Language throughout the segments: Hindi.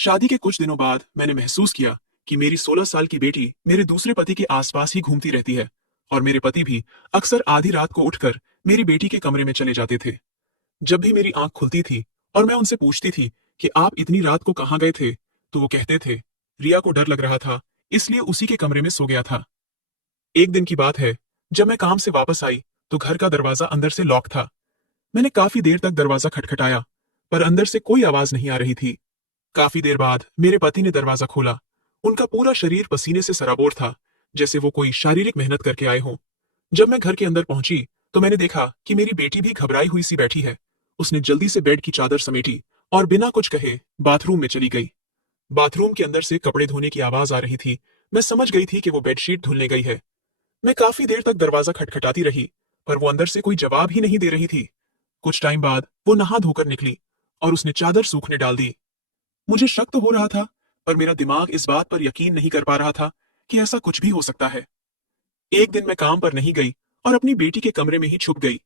शादी के कुछ दिनों बाद मैंने महसूस किया कि मेरी 16 साल की बेटी मेरे दूसरे पति के आसपास ही घूमती रहती है और मेरे पति भी अक्सर आधी रात को उठकर मेरी बेटी के कमरे में चले जाते थे। जब भी मेरी आंख खुलती थी और मैं उनसे पूछती थी कि आप इतनी रात को कहाँ गए थे, तो वो कहते थे रिया को डर लग रहा था, इसलिए उसी के कमरे में सो गया था। एक दिन की बात है, जब मैं काम से वापस आई तो घर का दरवाजा अंदर से लॉक था। मैंने काफी देर तक दरवाजा खटखटाया, पर अंदर से कोई आवाज नहीं आ रही थी। काफी देर बाद मेरे पति ने दरवाजा खोला। उनका पूरा शरीर पसीने से सराबोर था, जैसे वो कोई शारीरिक मेहनत करके आए हों। जब मैं घर के अंदर पहुंची तो मैंने देखा कि मेरी बेटी भी घबराई हुई सी बैठी है। उसने जल्दी से बेड की चादर समेटी और बिना कुछ कहे बाथरूम में चली गई। बाथरूम के अंदर से कपड़े धोने की आवाज आ रही थी। मैं समझ गई थी कि वो बेडशीट धुलने गई है। मैं काफी देर तक दरवाजा खटखटाती रही, पर वो अंदर से कोई जवाब ही नहीं दे रही थी। कुछ टाइम बाद वो नहा धोकर निकली और उसने चादर सूखने डाल दी। मुझे शक तो हो रहा था, पर मेरा दिमाग इस बात पर यकीन नहीं कर पा रहा था कि ऐसा कुछ भी हो सकता है। एक दिन मैं काम पर नहीं गई और अपनी बेटी के कमरे में ही छुप गई।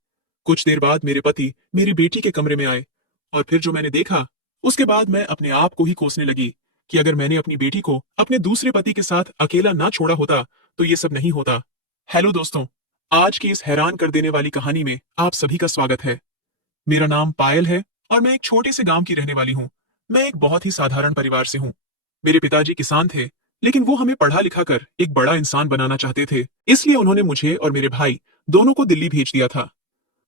कुछ देर बाद मेरे पति मेरी बेटी के कमरे में आए और फिर जो मैंने देखा, उसके बाद मैं अपने आप को ही कोसने लगी कि अगर मैंने अपनी बेटी को अपने दूसरे पति के साथ अकेला ना छोड़ा होता तो ये सब नहीं होता। हेलो दोस्तों, आज की इस हैरान कर देने वाली कहानी में आप सभी का स्वागत है। मेरा नाम पायल है और मैं एक छोटे से गांव की रहने वाली हूँ। मैं एक बहुत ही साधारण परिवार से हूँ। मेरे पिताजी किसान थे, लेकिन वो हमें पढ़ा लिखा कर एक बड़ा इंसान बनाना चाहते थे, इसलिए उन्होंने मुझे और मेरे भाई दोनों को दिल्ली भेज दिया था।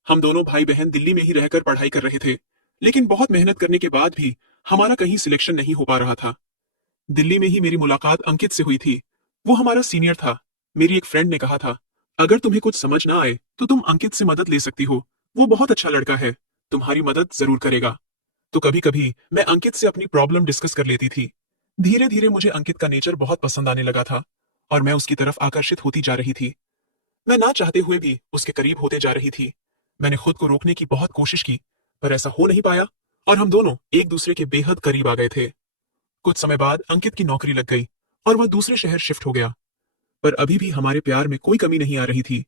हम दोनों भाई बहन दिल्ली में ही रहकर पढ़ाई कर रहे थे, लेकिन बहुत मेहनत करने के बाद भी हमारा कहीं सिलेक्शन नहीं हो पा रहा था। दिल्ली में ही मेरी मुलाकात अंकित से हुई थी। वो हमारा सीनियर था। मेरी एक फ्रेंड ने कहा था, अगर तुम्हें कुछ समझ ना आए तो तुम अंकित से मदद ले सकती हो। वो बहुत अच्छा लड़का है, तुम्हारी मदद जरूर करेगा। तो कभी कभी मैं अंकित से अपनी प्रॉब्लम डिस्कस कर लेती थी। धीरे धीरे मुझे अंकित का नेचर बहुत पसंद आने लगा था और मैं उसकी तरफ आकर्षित होती जा रही थी। मैं ना चाहते हुए भी उसके करीब होते जा रही थी। मैंने खुद को रोकने की बहुत कोशिश की, पर ऐसा हो नहीं पाया और हम दोनों एक दूसरे के बेहद करीब आ गए थे। कुछ समय बाद अंकित की नौकरी लग गई और वह दूसरे शहर शिफ्ट हो गया, पर अभी भी हमारे प्यार में कोई कमी नहीं आ रही थी।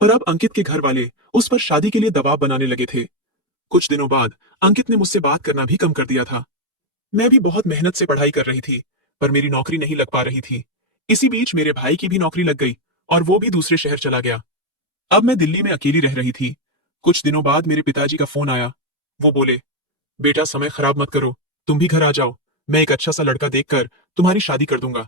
पर अब अंकित के घर वाले उस पर शादी के लिए दबाव बनाने लगे थे। कुछ दिनों बाद अंकित ने मुझसे बात करना भी कम कर दिया था। मैं भी बहुत मेहनत से पढ़ाई कर रही थी, पर मेरी नौकरी नहीं लग पा रही थी। इसी बीच मेरे भाई की भी नौकरी लग गई और वो भी दूसरे शहर चला गया। अब मैं दिल्ली में अकेली रह रही थी। कुछ दिनों बाद मेरे पिताजी का फोन आया। वो बोले, बेटा समय खराब मत करो, तुम भी घर आ जाओ। मैं एक अच्छा सा लड़का देखकर तुम्हारी शादी कर दूंगा।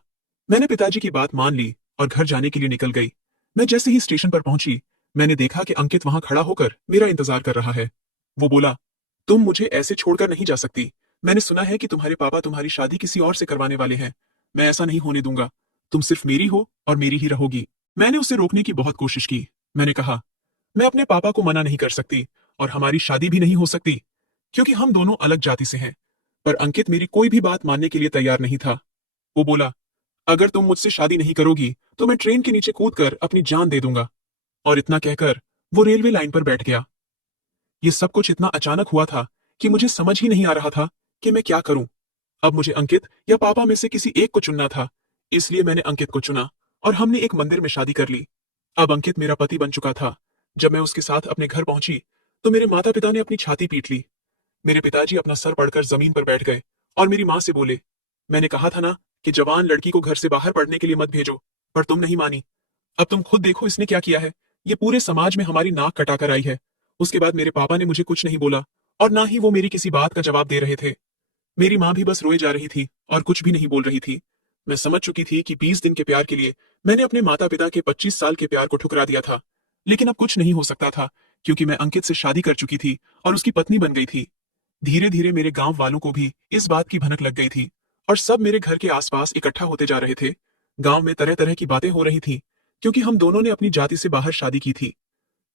मैंने पिताजी की बात मान ली और घर जाने के लिए निकल गई। मैं जैसे ही स्टेशन पर पहुंची, मैंने देखा कि अंकित वहां खड़ा होकर मेरा इंतजार कर रहा है। वो बोला, तुम मुझे ऐसे छोड़कर नहीं जा सकती। मैंने सुना है कि तुम्हारे पापा तुम्हारी शादी किसी और से करवाने वाले हैं। मैं ऐसा नहीं होने दूंगा। तुम सिर्फ मेरी हो और मेरी ही रहोगी। मैंने उसे रोकने की बहुत कोशिश की। मैंने कहा, मैं अपने पापा को मना नहीं कर सकती और हमारी शादी भी नहीं हो सकती, क्योंकि हम दोनों अलग जाति से हैं। पर अंकित मेरी कोई भी बात मानने के लिए तैयार नहीं था। वो बोला, अगर तुम मुझसे शादी नहीं करोगी तो मैं ट्रेन के नीचे कूदकर अपनी जान दे दूंगा। और इतना कहकर वो रेलवे लाइन पर बैठ गया। ये सब कुछ इतना अचानक हुआ था कि मुझे समझ ही नहीं आ रहा था कि मैं क्या करूं। अब मुझे अंकित या पापा में से किसी एक को चुनना था, इसलिए मैंने अंकित को चुना और हमने एक मंदिर में शादी कर ली। अब अंकित मेरा पति बन चुका था। जब मैं उसके साथ अपने घर पहुंची तो मेरे माता पिता ने अपनी छाती पीट ली। मेरे पिताजी अपना सर पड़कर जमीन पर बैठ गए और मेरी माँ से बोले, मैंने कहा था ना कि जवान लड़की को घर से बाहर पढ़ने के लिए मत भेजो, पर तुम नहीं मानी। अब तुम खुद देखो इसने क्या किया है। ये पूरे समाज में हमारी नाक कटाकर आई है। उसके बाद मेरे पापा ने मुझे कुछ नहीं बोला और ना ही वो मेरी किसी बात का जवाब दे रहे थे। मेरी माँ भी बस रोए जा रही थी और कुछ भी नहीं बोल रही थी। मैं समझ चुकी थी कि 20 दिन के प्यार के लिए मैंने अपने माता पिता के 25 साल के प्यार को ठुकरा दिया था। लेकिन अब कुछ नहीं हो सकता था, क्योंकि मैं अंकित से शादी कर चुकी थी और उसकी पत्नी बन गई थी। धीरे धीरे मेरे गांव वालों को भी इस बात की भनक लग गई थी और सब मेरे घर के आसपास इकट्ठा होते जा रहे थे। गांव में तरह तरह की बातें हो रही थी, क्योंकि हम दोनों ने अपनी जाति से बाहर शादी की थी।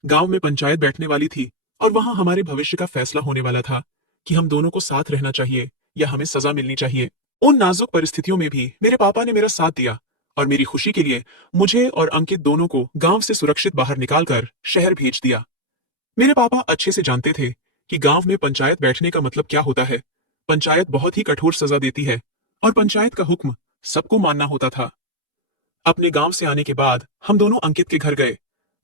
गांव में पंचायत बैठने वाली थी और वहां हमारे भविष्य का फैसला होने वाला था कि हम दोनों को साथ रहना चाहिए या हमें सजा मिलनी चाहिए। उन नाजुक परिस्थितियों में भी मेरे पापा ने मेरा साथ दिया और मेरी खुशी के लिए मुझे और अंकित दोनों को गांव से सुरक्षित बाहर निकालकर शहर भेज दिया। मेरे पापा अच्छे से जानते थे कि गांव में पंचायत बैठने का मतलब क्या होता है। पंचायत बहुत ही कठोर सजा देती है और पंचायत का हुक्म सबको मानना होता था। अपने गांव से आने के बाद हम दोनों अंकित के घर गए,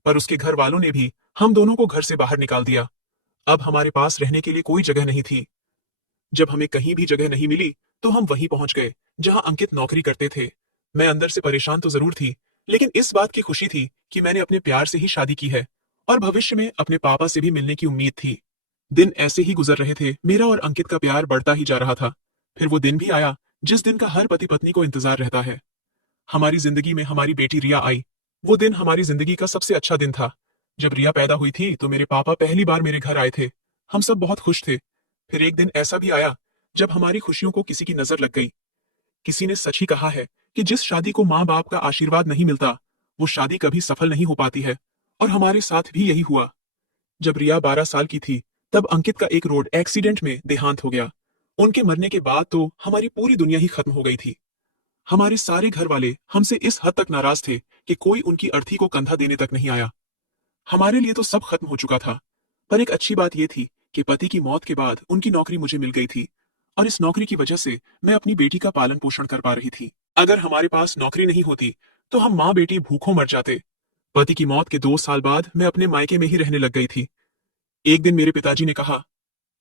पर उसके घर वालों ने भी हम दोनों को घर से बाहर निकाल दिया। अब हमारे पास रहने के लिए कोई जगह नहीं थी। जब हमें कहीं भी जगह नहीं मिली तो हम वहीं पहुंच गए जहां अंकित नौकरी करते थे। मैं अंदर से परेशान तो जरूर थी, लेकिन इस बात की खुशी थी कि मैंने अपने प्यार से ही शादी की है और भविष्य में अपने पापा से भी मिलने की उम्मीद थी। दिन ऐसे ही गुजर रहे थे, मेरा और अंकित का प्यार बढ़ता ही जा रहा था। फिर वो दिन भी आया जिस दिन का हर पति पत्नी को इंतजार रहता है। हमारी जिंदगी में हमारी बेटी रिया आई। वो दिन हमारी जिंदगी का सबसे अच्छा दिन था। जब रिया पैदा हुई थी तो मेरे पापा पहली बार मेरे घर आए थे। हम सब बहुत खुश थे। फिर एक दिन ऐसा भी आया जब हमारी खुशियों को किसी की नजर लग गई। किसी ने सच ही कहा है कि जिस शादी को माँ बाप का आशीर्वाद नहीं मिलता, वो शादी कभी सफल नहीं हो पाती है। और हमारे साथ भी यही हुआ। जब रिया 12 साल की थी, तब अंकित का एक रोड एक्सीडेंट में देहांत हो गया। उनके मरने के बाद तो हमारी पूरी दुनिया ही खत्म हो गई थी। हमारे सारे घर वाले हमसे इस हद तक नाराज थे कि कोई उनकी अर्थी को कंधा देने तक नहीं आया। हमारे लिए तो सब खत्म हो चुका था। पर एक अच्छी बात यह थी कि पति की मौत के बाद उनकी नौकरी मुझे मिल गई थी और इस नौकरी की वजह से मैं अपनी बेटी का पालन पोषण कर पा रही थी। अगर हमारे पास नौकरी नहीं होती तो हम माँ बेटी भूखों मर जाते। पति की मौत के 2 साल बाद मैं अपने मायके में ही रहने लग गई थी। एक दिन मेरे पिताजी ने कहा,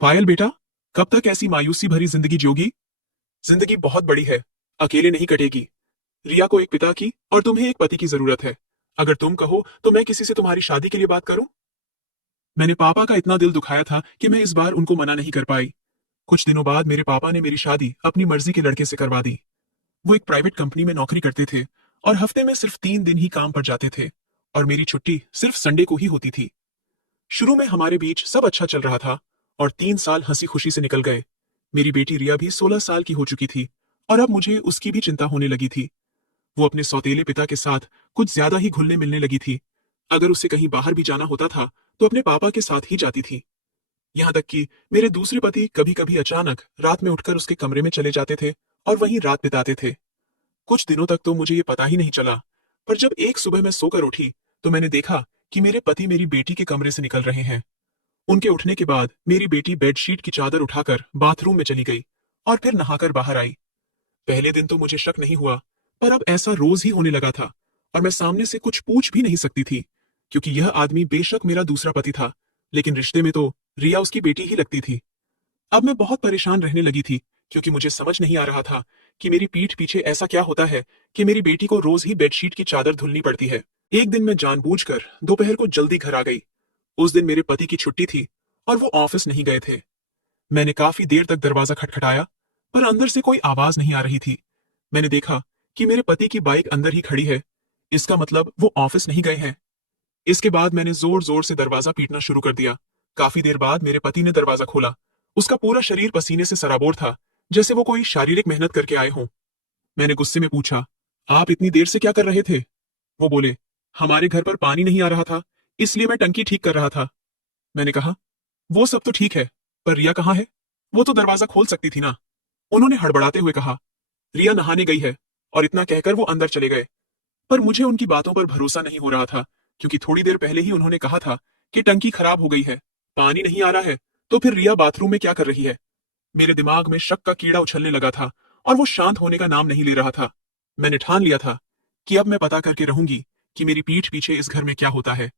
पायल बेटा, कब तक ऐसी मायूसी भरी जिंदगी जियोगी? जिंदगी बहुत बड़ी है, अकेले नहीं कटेगी। रिया को एक पिता की और तुम्हें एक पति की जरूरत है। अगर तुम कहो तो मैं किसी से तुम्हारी शादी के लिए बात करूं। मैंने पापा का इतना दिल दुखाया था कि मैं इस बार उनको मना नहीं कर पाई। कुछ दिनों बाद मेरे पापा ने मेरी शादी अपनी मर्जी के लड़के से करवा दी। वो एक प्राइवेट कंपनी में नौकरी करते थे और हफ्ते में सिर्फ 3 दिन ही काम पर जाते थे और मेरी छुट्टी सिर्फ संडे को ही होती थी। शुरू में हमारे बीच सब अच्छा चल रहा था और 3 साल हंसी खुशी से निकल गए। मेरी बेटी रिया भी 16 साल की हो चुकी थी और अब मुझे उसकी भी चिंता होने लगी थी। वो अपने सौतेले पिता के साथ कुछ ज्यादा ही घुलने मिलने लगी थी। अगर उसे कहीं बाहर भी जाना होता था तो अपने पापा के साथ ही जाती थी। यहाँ तक कि मेरे दूसरे पति कभी कभी अचानक रात में उठकर उसके कमरे में चले जाते थे और वहीं रात बिताते थे। कुछ दिनों तक तो मुझे ये पता ही नहीं चला, पर जब एक सुबह मैं सोकर उठी तो मैंने देखा कि मेरे पति मेरी बेटी के कमरे से निकल रहे हैं। उनके उठने के बाद मेरी बेटी बेडशीट की चादर उठाकर बाथरूम में चली गई और फिर नहाकर बाहर आई। पहले दिन तो मुझे शक नहीं हुआ, पर अब ऐसा रोज ही होने लगा था और मैं सामने से कुछ पूछ भी नहीं सकती थी, क्योंकि यह आदमी बेशक मेरा दूसरा पति था, लेकिन रिश्ते में तो रिया उसकी बेटी ही लगती थी। अब मैं बहुत परेशान रहने लगी थी, क्योंकि मुझे समझ नहीं आ रहा था कि मेरी पीठ पीछे ऐसा क्या होता है कि मेरी बेटी को रोज ही बेडशीट की चादर धुलनी पड़ती है। एक दिन मैं जानबूझकर दोपहर को जल्दी घर आ गई। उस दिन मेरे पति की छुट्टी थी और वो ऑफिस नहीं गए थे। मैंने काफी देर तक दरवाजा खटखटाया, पर अंदर से कोई आवाज नहीं आ रही थी। मैंने देखा कि मेरे पति की बाइक अंदर ही खड़ी है। इसका मतलब वो ऑफिस नहीं गए हैं। इसके बाद मैंने जोर जोर से दरवाजा पीटना शुरू कर दिया। काफी देर बाद मेरे पति ने दरवाजा खोला। उसका पूरा शरीर पसीने से सराबोर था, जैसे वो कोई शारीरिक मेहनत करके आए हों। मैंने गुस्से में पूछा, आप इतनी देर से क्या कर रहे थे? वो बोले, हमारे घर पर पानी नहीं आ रहा था, इसलिए मैं टंकी ठीक कर रहा था। मैंने कहा, वो सब तो ठीक है, पर रिया कहाँ है? वो तो दरवाजा खोल सकती थी ना। उन्होंने हड़बड़ाते हुए कहा, रिया नहाने गई है, और इतना कहकर वो अंदर चले गए। पर मुझे उनकी बातों पर भरोसा नहीं हो रहा था, क्योंकि थोड़ी देर पहले ही उन्होंने कहा था कि टंकी खराब हो गई है, पानी नहीं आ रहा है, तो फिर रिया बाथरूम में क्या कर रही है? मेरे दिमाग में शक का कीड़ा उछलने लगा था और वो शांत होने का नाम नहीं ले रहा था। मैंने ठान लिया था कि अब मैं पता करके रहूंगी कि मेरी पीठ पीछे इस घर में क्या होता है।